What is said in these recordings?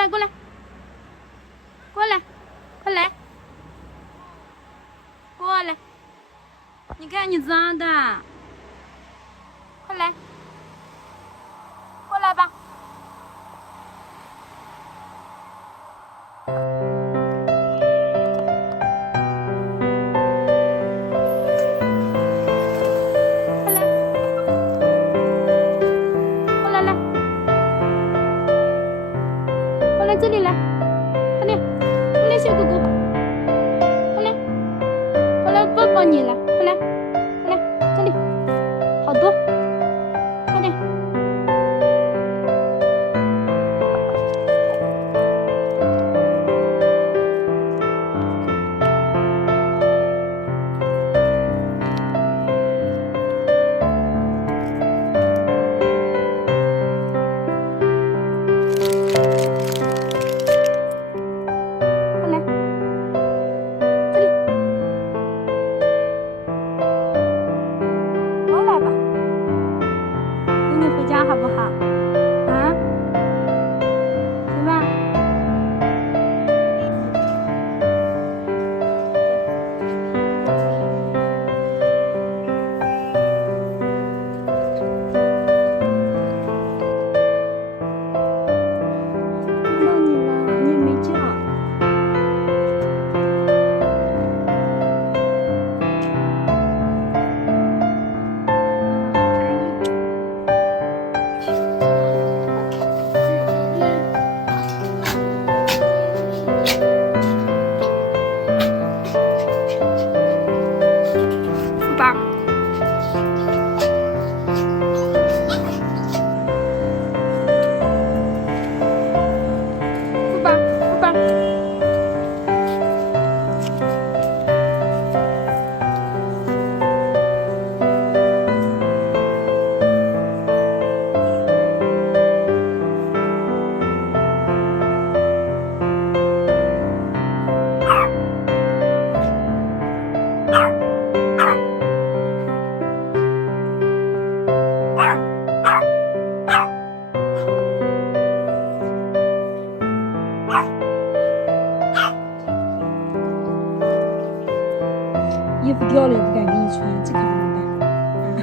来，过来，过来，快来，过来！你看你脏的，快来，过来吧。快来，过来来，过来这里来，快点，过来小狗狗，过来，过来抱抱你了，快来，快来这里，好多，快点。回家好不好？啊，行吧。看到你了，你也没叫。吧，付吧，付吧。衣服掉了也不敢给你穿，这可怎么办？啊，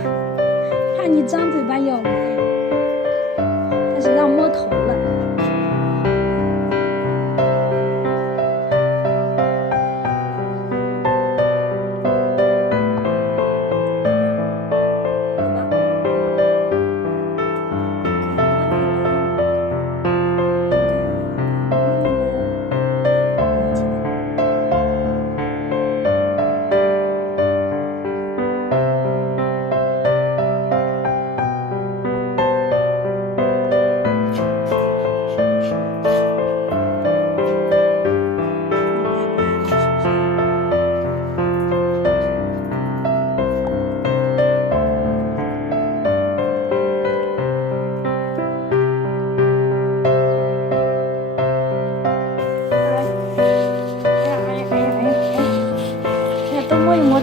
怕你张嘴巴咬来，他身上摸头了。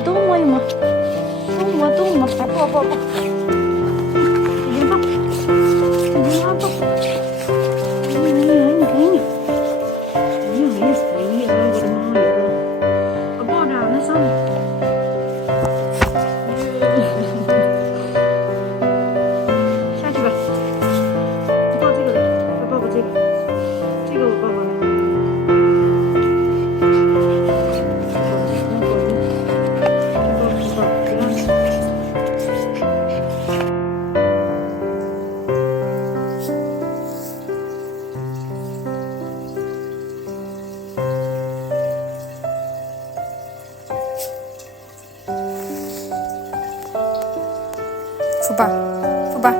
都摸一摸，都摸，来抱抱抱，姐姐抱，姐姐妈抱，给你，你没谁呀，我的妈呀，我抱着那上面，下去吧，你抱这个来，再抱抱这个，这个我抱抱来。付吧，付吧。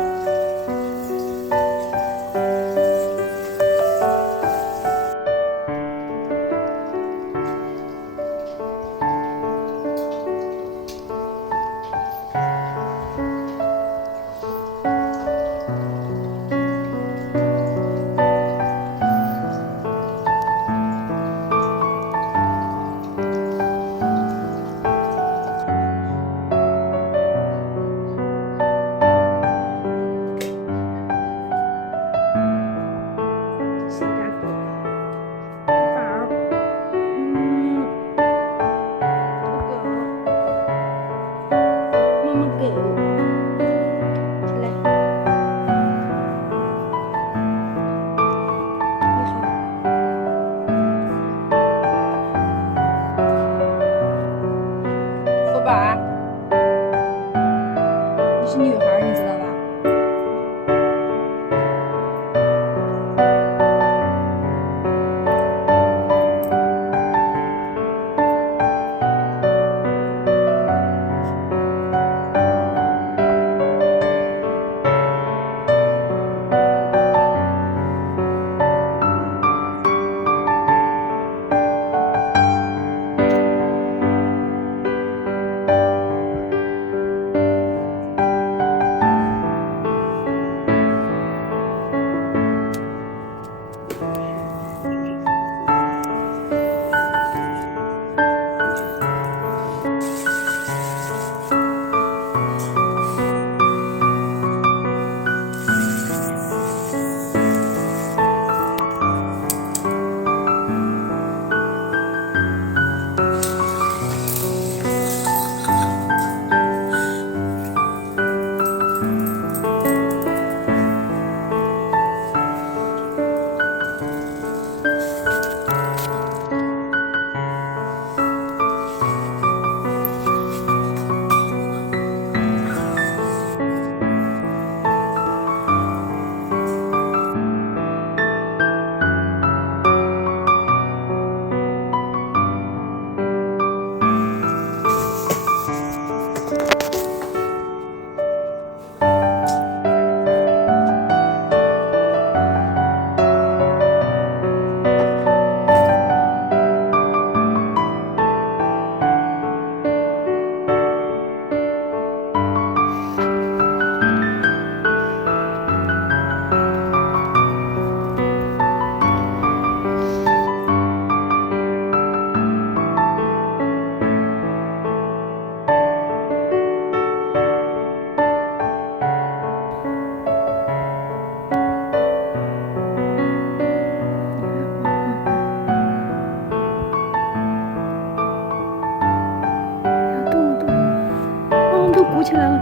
鼓起来了。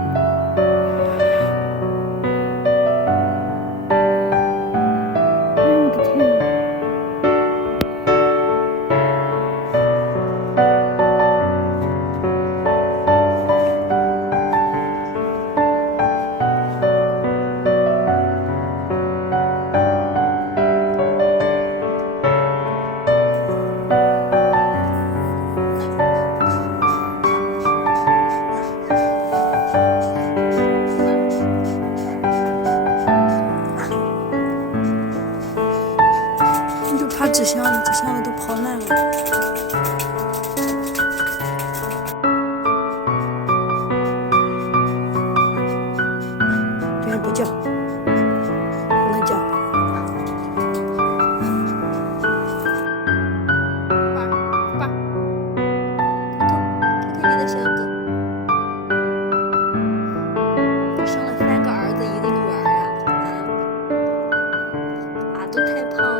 哎呦我的天啊！怕纸箱子都跑烂了。别人不叫，不能叫。爸，看看你的小狗，你生了3个儿子1个女儿呀？都太胖了。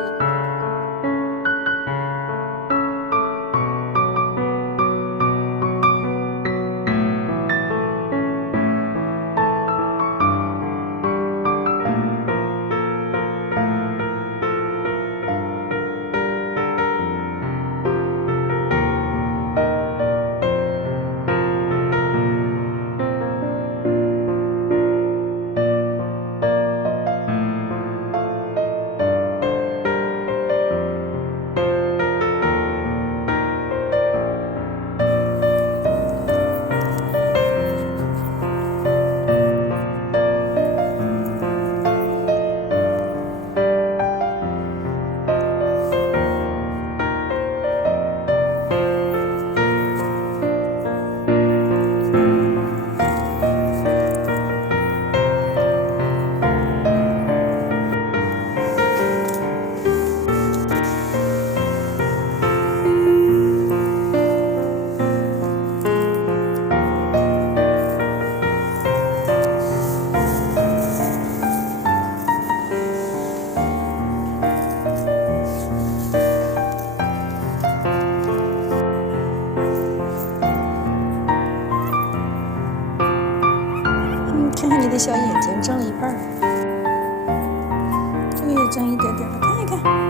看看你的小眼睛，睁了一半儿，这个也睁一点点了，看一看。